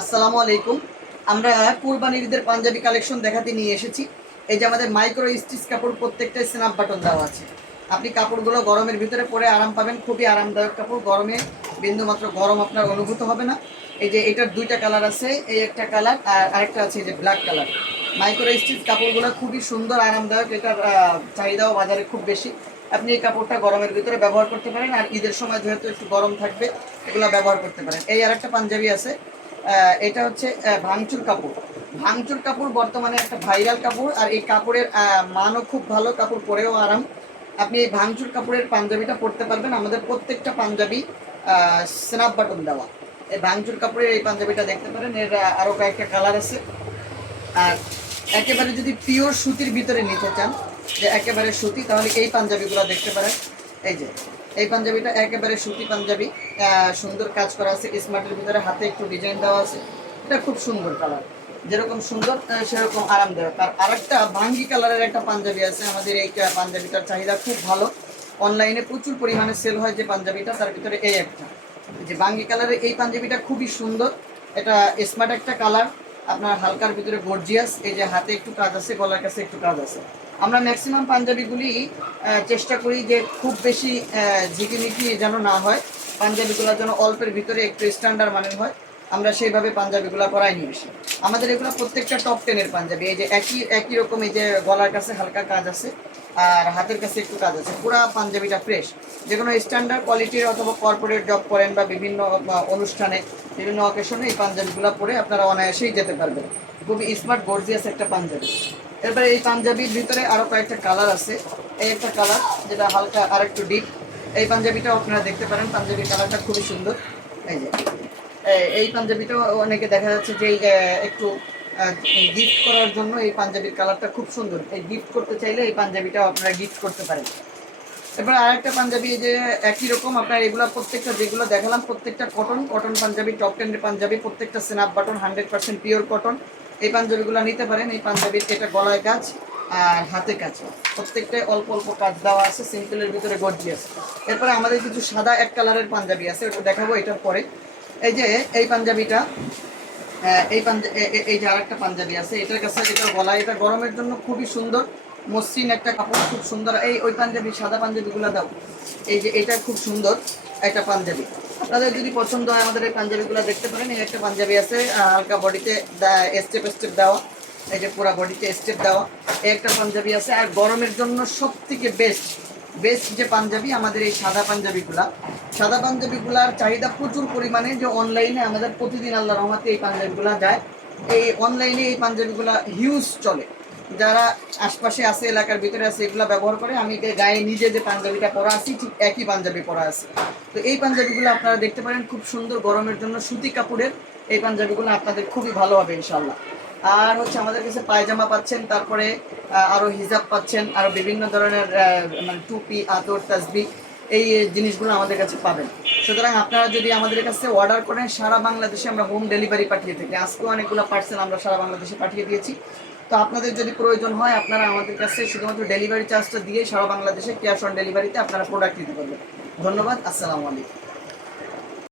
আসসালামু আলাইকুম। আমরা কুরবানির ঈদের পাঞ্জাবি কালেকশন দেখাতে নিয়ে এসেছি। এই যে আমাদের মাইক্রো স্টিচ কাপড়, প্রত্যেকটাই স্ন্যাপ বাটন দেওয়া আছে। আপনি কাপড়গুলো গরমের ভিতরে পরে আরাম পাবেন, খুবই আরামদায়ক কাপড়। গরমে বিন্দুমাত্র গরম আপনার অনুভূত হবে না। এই যে এটার দুইটা কালার আছে, এই একটা কালার আর আরেকটা আছে এই যে ব্ল্যাক কালার। মাইক্রো স্টিচ কাপড়গুলো খুবই সুন্দর, আরামদায়ক। এটার চাহিদাও বাজারে খুব বেশি। আপনি এই কাপড়টা গরমের ভিতরে ব্যবহার করতে পারেন, আর ঈদের সময় যেহেতু একটু গরম থাকবে, এগুলো ব্যবহার করতে পারেন। এই আরেকটা পাঞ্জাবি আছে, এটা হচ্ছে ভাঙচুর কাপড়। ভাঙচুর কাপড় বর্তমানে একটা ভাইরাল কাপড়, আর এই কাপড়ের মানও খুব ভালো, কাপড় পরেও আরাম। আপনি এই ভাঙচুর কাপড়ের পাঞ্জাবিটা পরতে পারবেন। আমাদের প্রত্যেকটা পাঞ্জাবি স্ন্যাপ বাটন দেওয়া। এই ভাঙচুর কাপড়ের এই পাঞ্জাবিটা দেখতে পারেন। এর আরও কয়েকটা কালার আছে। আর একেবারে যদি পিওর সুতির ভিতরে নিতে চান, যে একেবারে সুতি, তাহলে এই পাঞ্জাবিগুলো দেখতে পারেন। এই যে এই পাঞ্জাবিটা একেবারে সুতি পাঞ্জাবি, সুন্দর কাজ করা আছে স্মার্টের ভিতরে, হাতে একটু ডিজাইন দেওয়া আছে। এটা খুব সুন্দর কালার, যেরকম সুন্দর সেরকম আরামদায়ক। আর আরেকটা ভাঙ্গি কালারের একটা পাঞ্জাবি আছে আমাদের। এই পাঞ্জাবিটার চাহিদা খুব ভালো, অনলাইনে প্রচুর পরিমাণে সেল হয় যে পাঞ্জাবিটা, তার ভিতরে এই একটা যে ভাঙ্গি কালারের এই পাঞ্জাবিটা খুবই সুন্দর। এটা স্মার্ট একটা কালার, আপনার হালকার ভিতরে গর্জিয়াস। এই যে হাতে একটু কাজ আছে, গলার কাছে একটু কাজ আছে। আমরা ম্যাক্সিমাম পাঞ্জাবিগুলি চেষ্টা করি যে খুব বেশি ঝিকিমিকি যেন না হয়, পাঞ্জাবিগুলো যেন অল্পের ভিতরে একটু স্ট্যান্ডার্ড মানের হয়। আমরা সেইভাবে পাঞ্জাবিগুলো করাই নিয়ে আসি। আমাদের এগুলো প্রত্যেকটা টপ 10-এর পাঞ্জাবি। এই যে একই একই রকম, এই যে গলার কাছে হালকা কাজ আছে আর হাতের কাছে একটু কাজ আছে। পুরা পাঞ্জাবিটা ফ্রেশ। যে কোনো স্ট্যান্ডার্ড কোয়ালিটির অথবা কর্পোরেট জব করেন বা বিভিন্ন অনুষ্ঠানে, বিভিন্ন অকেশনে এই পাঞ্জাবিগুলো পরে আপনারা অনায়াসেই যেতে পারবেন। খুবই স্মার্ট গর্জিয়াস একটা পাঞ্জাবি। এরপরে এই পাঞ্জাবির ভিতরে আরও কয়েকটা কালার আছে। এই একটা কালার যেটা হালকা আর একটু ডিপ, এই পাঞ্জাবিটাও আপনারা দেখতে পারেন। পাঞ্জাবির কালারটা খুবই সুন্দর। এই যে এই পাঞ্জাবিটাও অনেকে দেখা যাচ্ছে যে একটু গিফট করার জন্য এই পাঞ্জাবির কালারটা খুব সুন্দর। এই গিফট করতে চাইলে এই পাঞ্জাবিটাও আপনারা গিফট করতে পারেন। এবার আরেকটা পাঞ্জাবি, এই যে একই রকম আপনার এগুলো প্রত্যেকটা যেগুলো দেখালাম প্রত্যেকটা কটন পাঞ্জাবি, টপ 10-এর পাঞ্জাবি, প্রত্যেকটা স্ন্যাপ বাটন, 100% পিওর কটন। এই পাঞ্জাবিগুলো নিতে পারেন। এই পাঞ্জাবির এটা গলায় কাজ আর হাতে কাজ, প্রত্যেকটায় অল্প অল্প কাজ দেওয়া আছে, সিম্পলের ভিতরে গর্জিয়াস। এরপরে আমাদের কিছু সাদা এক কালারের পাঞ্জাবি আছে, ওটা দেখাবো এটার পরে। এই যে এই পাঞ্জাবিটা, এই যে আরেকটা পাঞ্জাবি আছে, এটার কাছে এটার গলায়, এটা গরমের জন্য খুবই সুন্দর, মসৃণ একটা কাপড়, খুব সুন্দর। ওই পাঞ্জাবি, সাদা পাঞ্জাবিগুলো দাও। এই যে এটা খুব সুন্দর একটা পাঞ্জাবি। আপনাদের যদি পছন্দ হয় আমাদের এই পাঞ্জাবিগুলো দেখতে পারেন। এই একটা পাঞ্জাবি আছে হালকা বডিতে স্টেপ দেওয়া, এই যে পুরো বডিতে স্টেপ দেওয়া। এই একটা পাঞ্জাবি আছে। আর গরমের জন্য সব থেকে বেস্ট যে পাঞ্জাবি আমাদের এই সাদা পাঞ্জাবিগুলার চাহিদা প্রচুর পরিমাণে। যে অনলাইনে আমাদের প্রতিদিন আল্লাহর রহমতে এই পাঞ্জাবিগুলো যায়। এই অনলাইনে এই পাঞ্জাবিগুলো হিউজ চলে। যারা আশপাশে আছে, এলাকার ভিতরে আছে, এগুলো ব্যবহার করে। আমি গায়ে নিজে যে পাঞ্জাবিটা পরা আছি, ঠিক একই পাঞ্জাবি পরা আছে। তো এই পাঞ্জাবিগুলো আপনারা দেখতে পারেন, খুব সুন্দর গরমের জন্য সুতি কাপড়ের এই পাঞ্জাবিগুলো আপনাদের খুবই ভালো হবে ইনশাল্লাহ। আর হচ্ছে আমাদের কাছে পায়জামা পাচ্ছেন, তারপরে আরও হিজাব পাচ্ছেন, আরও বিভিন্ন ধরনের মানে টুপি, আতর, তাসবি, এই জিনিসগুলো আমাদের কাছে পাবেন। সুতরাং আপনারা যদি আমাদের কাছে অর্ডার করেন, সারা বাংলাদেশে আমরা হোম ডেলিভারি পাঠিয়ে থাকি। আজকেও অনেকগুলো পার্সেল আমরা সারা বাংলাদেশে পাঠিয়ে দিয়েছি। তো আপনাদের যদি প্রয়োজন হয়, আপনারা আমাদের কাছে শুধুমাত্র ডেলিভারি চার্জটা দিয়ে সারা বাংলাদেশে ক্যাশ অন ডেলিভারিতে আপনারা প্রোডাক্ট নিতে পারবেন। ধন্যবাদ। আসসালামু আলাইকুম।